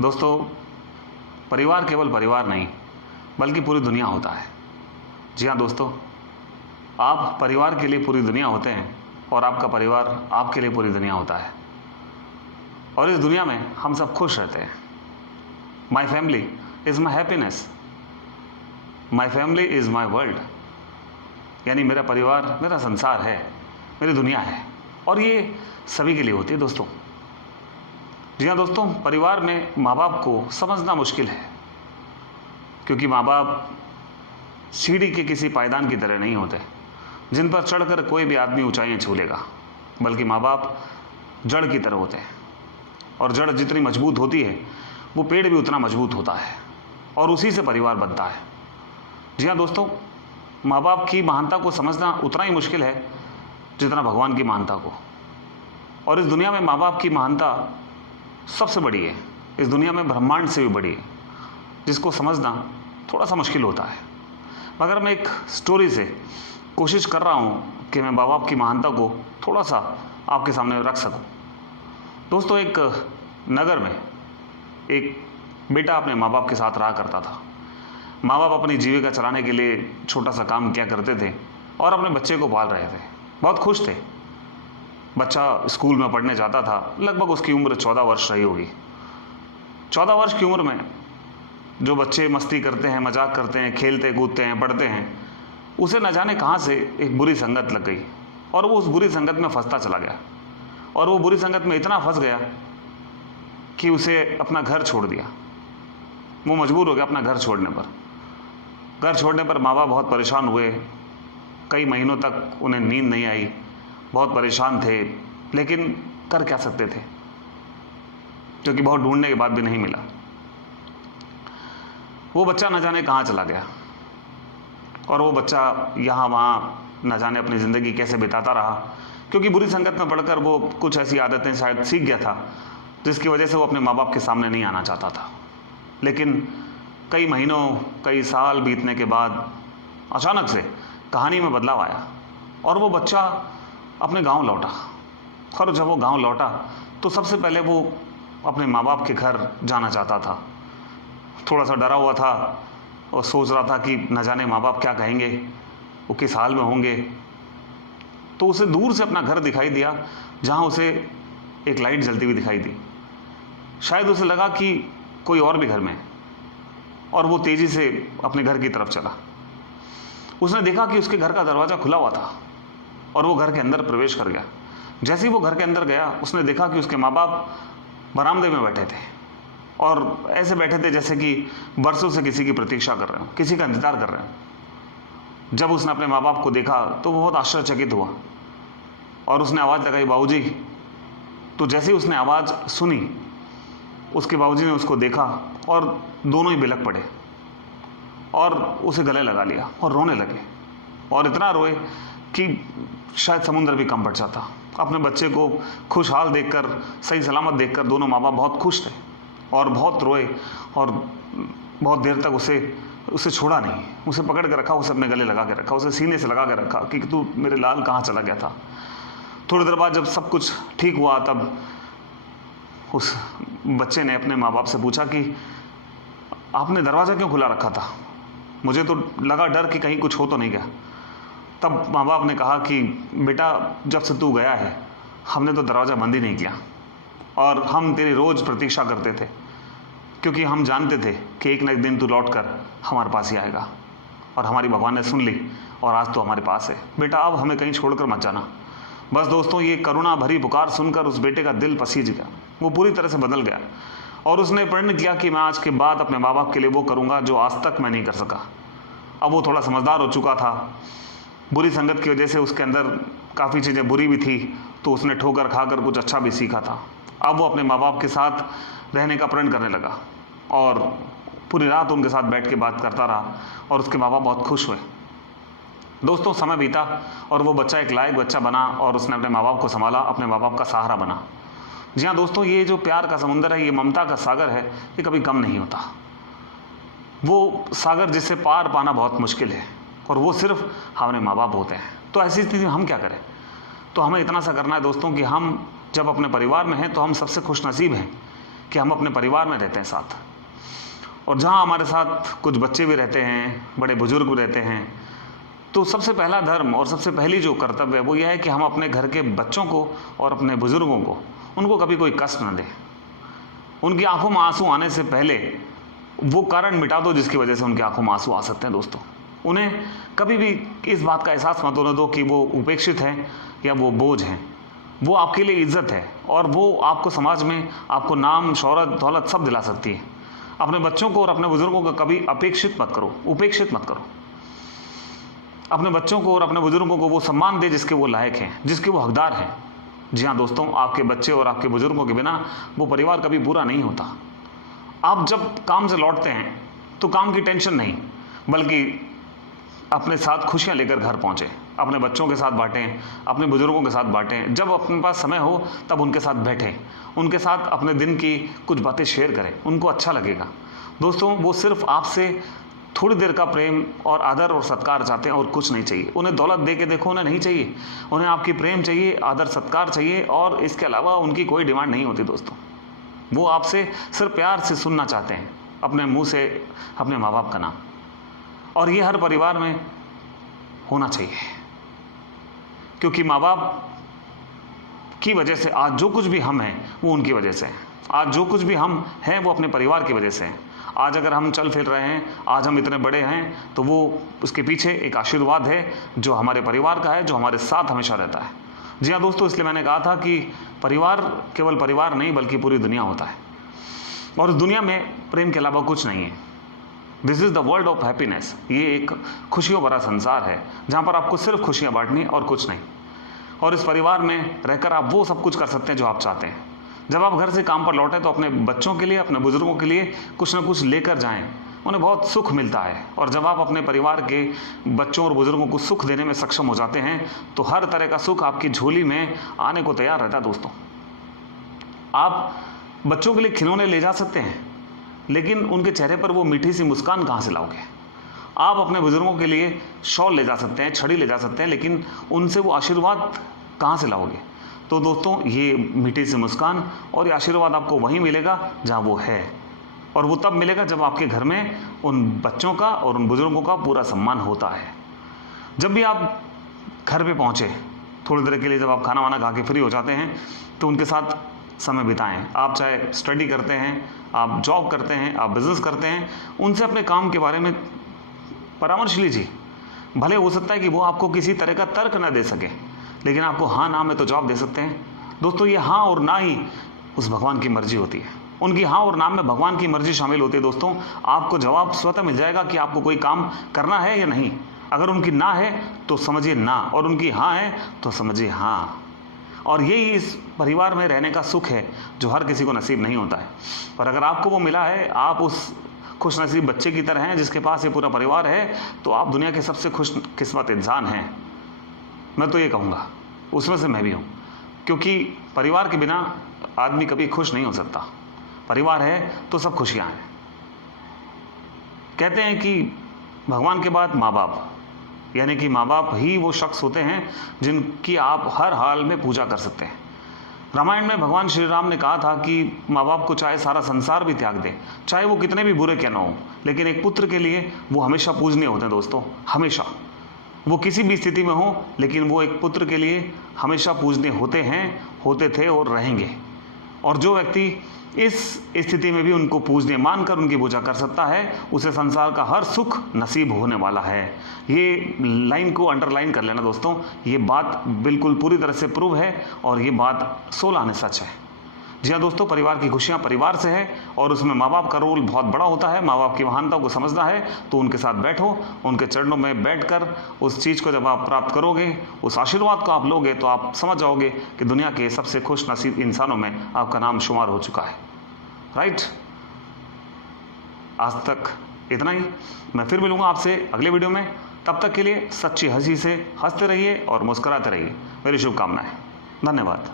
दोस्तों, परिवार केवल परिवार नहीं बल्कि पूरी दुनिया होता है। जी हाँ दोस्तों, आप परिवार के लिए पूरी दुनिया होते हैं और आपका परिवार आपके लिए पूरी दुनिया होता है। और इस दुनिया में हम सब खुश रहते हैं। My family is my happiness, my family is my world. यानी मेरा परिवार मेरा संसार है, मेरी दुनिया है, और ये सभी के लिए होती है दोस्तों। जी हाँ दोस्तों, परिवार में माँ बाप को समझना मुश्किल है, क्योंकि माँ बाप सीढ़ी के किसी पायदान की तरह नहीं होते जिन पर चढ़कर कोई भी आदमी ऊंचाइयां छू लेगा, बल्कि माँ बाप जड़ की तरह होते हैं। और जड़ जितनी मजबूत होती है वो पेड़ भी उतना मजबूत होता है, और उसी से परिवार बनता है। जी हाँ दोस्तों, माँ बाप की महानता को समझना उतना ही मुश्किल है जितना भगवान की महानता को। और इस दुनिया में माँ बाप की महानता सबसे बड़ी है, इस दुनिया में ब्रह्मांड से भी बड़ी है, जिसको समझना थोड़ा सा मुश्किल होता है। मगर मैं एक स्टोरी से कोशिश कर रहा हूँ कि मैं माँ बाप की महानता को थोड़ा सा आपके सामने रख सकूँ। दोस्तों, एक नगर में एक बेटा अपने माँ बाप के साथ रहा करता था। माँ बाप अपनी जीविका चलाने के लिए छोटा सा काम किया करते थे और अपने बच्चे को पाल रहे थे। बहुत खुश थे। बच्चा स्कूल में पढ़ने जाता था। लगभग उसकी उम्र 14 वर्ष रही होगी। 14 वर्ष की उम्र में जो बच्चे मस्ती करते हैं, मजाक करते हैं, खेलते कूदते हैं, पढ़ते हैं, उसे न जाने कहाँ से एक बुरी संगत लग गई और वो उस बुरी संगत में फंसता चला गया। और वो बुरी संगत में इतना फंस गया कि उसे अपना घर छोड़ दिया। वो मजबूर हो गया अपना घर छोड़ने पर। घर छोड़ने पर माँ बाप बहुत परेशान हुए। कई महीनों तक उन्हें नींद नहीं आई, बहुत परेशान थे, लेकिन कर क्या सकते थे, क्योंकि बहुत ढूंढने के बाद भी नहीं मिला। वो बच्चा न जाने कहाँ चला गया और वो बच्चा यहाँ वहाँ न जाने अपनी ज़िंदगी कैसे बिताता रहा, क्योंकि बुरी संगत में पढ़कर वो कुछ ऐसी आदतें शायद सीख गया था जिसकी वजह से वो अपने माँ बाप के सामने नहीं आना चाहता था। लेकिन कई महीनों, कई साल बीतने के बाद अचानक से कहानी में बदलाव आया और वो बच्चा अपने गांव लौटा। और जब वो गांव लौटा तो सबसे पहले वो अपने माँ बाप के घर जाना चाहता था। थोड़ा सा डरा हुआ था और सोच रहा था कि न जाने माँ बाप क्या कहेंगे, वो किस हाल में होंगे। तो उसे दूर से अपना घर दिखाई दिया, जहाँ उसे एक लाइट जलती हुई दिखाई दी। शायद उसे लगा कि कोई और भी घर में है, और वो तेज़ी से अपने घर की तरफ चला। उसने देखा कि उसके घर का दरवाज़ा खुला हुआ था और वो घर के अंदर प्रवेश कर गया। जैसे ही वो घर के अंदर गया, उसने देखा कि उसके माँ बाप बरामदे में बैठे थे और ऐसे बैठे थे जैसे कि बरसों से किसी की प्रतीक्षा कर रहे हो, किसी का इंतजार कर रहे हो। जब उसने अपने माँ बाप को देखा तो वो बहुत आश्चर्यचकित हुआ और उसने आवाज़ लगाई, बाबूजी। तो जैसे ही उसने आवाज़ सुनी, उसके बाबूजी ने उसको देखा और दोनों ही बिलख पड़े और उसे गले लगा लिया और रोने लगे। और इतना रोए कि शायद समुद्र भी कम पड़ जाता। अपने बच्चे को खुशहाल देखकर, सही सलामत देखकर दोनों माँ बाप बहुत खुश थे और बहुत रोए और बहुत देर तक उसे छोड़ा नहीं। उसे पकड़ के रखा, उसे अपने गले लगा के रखा, उसे सीने से लगा के रखा कि तू मेरे लाल कहाँ चला गया था। थोड़ी देर बाद जब सब कुछ ठीक हुआ, तब उस बच्चे ने अपने माँ बाप से पूछा कि आपने दरवाज़ा क्यों खुला रखा था? मुझे तो लगा डर कि कहीं कुछ हो तो नहीं गया। तब माँ बाप ने कहा कि बेटा, जब से तू गया है हमने तो दरवाज़ा बंद ही नहीं किया और हम तेरी रोज़ प्रतीक्षा करते थे, क्योंकि हम जानते थे कि एक न एक दिन तू लौट कर हमारे पास ही आएगा। और हमारी भगवान ने सुन ली और आज तो हमारे पास है। बेटा, अब हमें कहीं छोड़कर मत जाना। बस दोस्तों, ये करुणा भरी पुकार सुनकर उस बेटे का दिल पसीज गया। वो पूरी तरह से बदल गया और उसने प्रण किया कि मैं आज के बाद अपने माँ बाप के लिए वो करूँगा जो आज तक मैं नहीं कर सका। अब वो थोड़ा समझदार हो चुका था। बुरी संगत की वजह से उसके अंदर काफ़ी चीज़ें बुरी भी थी, तो उसने ठोकर खाकर कुछ अच्छा भी सीखा था। अब वो अपने माँ बाप के साथ रहने का प्रण करने लगा और पूरी रात उनके साथ बैठ के बात करता रहा और उसके माँ बाप बहुत खुश हुए। दोस्तों, समय बीता और वो बच्चा एक लायक बच्चा बना और उसने अपने माँ बाप को संभाला, अपने माँ बाप का सहारा बना। जी हाँ दोस्तों, ये जो प्यार का समुंदर है, ये ममता का सागर है, ये कभी कम नहीं होता। वो सागर जिससे पार पाना बहुत मुश्किल है और वो सिर्फ हमारे माँ बाप होते हैं। तो ऐसी स्थिति में हम क्या करें? तो हमें इतना सा करना है दोस्तों कि हम जब अपने परिवार में हैं तो हम सबसे खुशनसीब हैं, कि हम अपने परिवार में रहते हैं साथ, और जहाँ हमारे साथ कुछ बच्चे भी रहते हैं, बड़े बुजुर्ग भी रहते हैं, तो सबसे पहला धर्म और सबसे पहली जो कर्तव्य है वो यह है कि हम अपने घर के बच्चों को और अपने बुजुर्गों को, उनको कभी कोई कष्ट न दें। उनकी आंखों में आंसू आने से पहले वो कारण मिटा दो जिसकी वजह से उनकी आंखों में आंसू आ सकते हैं। दोस्तों, उन्हें कभी भी इस बात का एहसास मत होने दो कि वो उपेक्षित हैं या वो बोझ हैं। वो आपके लिए इज्जत है और वो आपको समाज में आपको नाम, शोहरत, दौलत सब दिला सकती है। अपने बच्चों को और अपने बुजुर्गों को कभी अपेक्षित मत करो, उपेक्षित मत करो। अपने बच्चों को और अपने बुजुर्गों को वो सम्मान दे जिसके वो लायक हैं, जिसके वो हकदार हैं। जी हाँ दोस्तों, आपके बच्चे और आपके बुजुर्गों के बिना वो परिवार कभी पूरा नहीं होता। आप जब काम से लौटते हैं तो काम की टेंशन नहीं, बल्कि अपने साथ खुशियां लेकर घर पहुंचे। अपने बच्चों के साथ बांटें, अपने बुजुर्गों के साथ बांटें। जब अपने पास समय हो तब उनके साथ बैठें, उनके साथ अपने दिन की कुछ बातें शेयर करें, उनको अच्छा लगेगा। दोस्तों, वो सिर्फ आपसे थोड़ी देर का प्रेम और आदर और सत्कार चाहते हैं और कुछ नहीं चाहिए। उन्हें दौलत दे के देखो, उन्हें नहीं चाहिए। उन्हें आपकी प्रेम चाहिए, आदर सत्कार चाहिए, और इसके अलावा उनकी कोई डिमांड नहीं होती। दोस्तों, वो आपसे सिर्फ प्यार से सुनना चाहते हैं अपने मुंह से अपने माँ बाप का नाम, और ये हर परिवार में होना चाहिए, क्योंकि माँ बाप की वजह से आज जो कुछ भी हम हैं वो उनकी वजह से है। आज जो कुछ भी हम हैं वो अपने परिवार की वजह से हैं। आज अगर हम चल फिर रहे हैं, आज हम इतने बड़े हैं, तो वो उसके पीछे एक आशीर्वाद है जो हमारे परिवार का है, जो हमारे साथ हमेशा रहता है। जी हाँ दोस्तों, इसलिए मैंने कहा था कि परिवार केवल परिवार नहीं बल्कि पूरी दुनिया होता है, और उस दुनिया में प्रेम के अलावा कुछ नहीं है। This is the world of happiness. ये एक खुशियों भरा संसार है जहाँ पर आपको सिर्फ खुशियाँ बांटनी और कुछ नहीं। और इस परिवार में रहकर आप वो सब कुछ कर सकते हैं जो आप चाहते हैं। जब आप घर से काम पर लौटें तो अपने बच्चों के लिए, अपने बुजुर्गों के लिए कुछ ना कुछ लेकर जाएं, उन्हें बहुत सुख मिलता है। और जब आप अपने परिवार के बच्चों और बुजुर्गों को सुख देने में सक्षम हो जाते हैं तो हर तरह का सुख आपकी झोली में आने को तैयार रहता है। दोस्तों, आप बच्चों के लिए खिलौने ले जा सकते हैं, लेकिन उनके चेहरे पर वो मीठी सी मुस्कान कहाँ से लाओगे? आप अपने बुजुर्गों के लिए शॉल ले जा सकते हैं, छड़ी ले जा सकते हैं, लेकिन उनसे वो आशीर्वाद कहाँ से लाओगे? तो दोस्तों, ये मीठी सी मुस्कान और ये आशीर्वाद आपको वहीं मिलेगा जहाँ वो है, और वो तब मिलेगा जब आपके घर में उन बच्चों का और उन बुजुर्गों का पूरा सम्मान होता है। जब भी आप घर पे पहुँचे, थोड़ी देर के लिए जब आप खाना वाना खा के फ्री हो जाते हैं तो उनके साथ समय बिताएं। आप चाहे स्टडी करते हैं, आप जॉब करते हैं, आप बिजनेस करते हैं, उनसे अपने काम के बारे में परामर्श लीजिए। भले हो सकता है कि वो आपको किसी तरह का तर्क ना दे सके, लेकिन आपको हाँ ना में तो जवाब दे सकते हैं। दोस्तों, ये हाँ और ना ही उस भगवान की मर्जी होती है। उनकी हाँ और ना में भगवान की मर्जी शामिल होती है। दोस्तों, आपको जवाब स्वतः मिल जाएगा कि आपको कोई काम करना है या नहीं। अगर उनकी ना है तो समझिए ना, और उनकी हाँ है तो समझिए हाँ। और यही इस परिवार में रहने का सुख है जो हर किसी को नसीब नहीं होता है। और अगर आपको वो मिला है, आप उस खुशनसीब बच्चे की तरह हैं जिसके पास ये पूरा परिवार है, तो आप दुनिया के सबसे खुशकिस्मत इंसान हैं। मैं तो ये कहूँगा, उसमें से मैं भी हूँ, क्योंकि परिवार के बिना आदमी कभी खुश नहीं हो सकता। परिवार है तो सब खुशियाँ हैं। कहते हैं कि भगवान के बाद माँ बाप, यानी कि माँ बाप ही वो शख्स होते हैं जिनकी आप हर हाल में पूजा कर सकते हैं। रामायण में भगवान श्री राम ने कहा था कि माँ बाप को चाहे सारा संसार भी त्याग दे, चाहे वो कितने भी बुरे क्यों ना हो, लेकिन एक पुत्र के लिए वो हमेशा पूजनीय होते हैं। दोस्तों, हमेशा, वो किसी भी स्थिति में हो, लेकिन वो एक पुत्र के लिए हमेशा पूजनीय होते हैं, होते थे और रहेंगे। और जो व्यक्ति इस स्थिति में भी उनको पूजनीय मानकर उनकी पूजा कर सकता है, उसे संसार का हर सुख नसीब होने वाला है। ये लाइन को अंडरलाइन कर लेना दोस्तों, ये बात बिल्कुल पूरी तरह से प्रूव है, और ये बात 16 आने सच है। जी हाँ दोस्तों, परिवार की खुशियाँ परिवार से है, और उसमें माँ बाप का रोल बहुत बड़ा होता है। माँ बाप की महानता को समझना है तो उनके साथ बैठो, उनके चरणों में बैठकर उस चीज़ को जब आप प्राप्त करोगे, उस आशीर्वाद को आप लोगे, तो आप समझ जाओगे कि दुनिया के सबसे खुश नसीब इंसानों में आपका नाम शुमार हो चुका है। राइट? आज तक इतना ही। मैं फिर मिलूंगा आपसे अगले वीडियो में। तब तक के लिए सच्ची हंसी से हंसते रहिए और मुस्कुराते रहिए। मेरी शुभकामनाएं। धन्यवाद।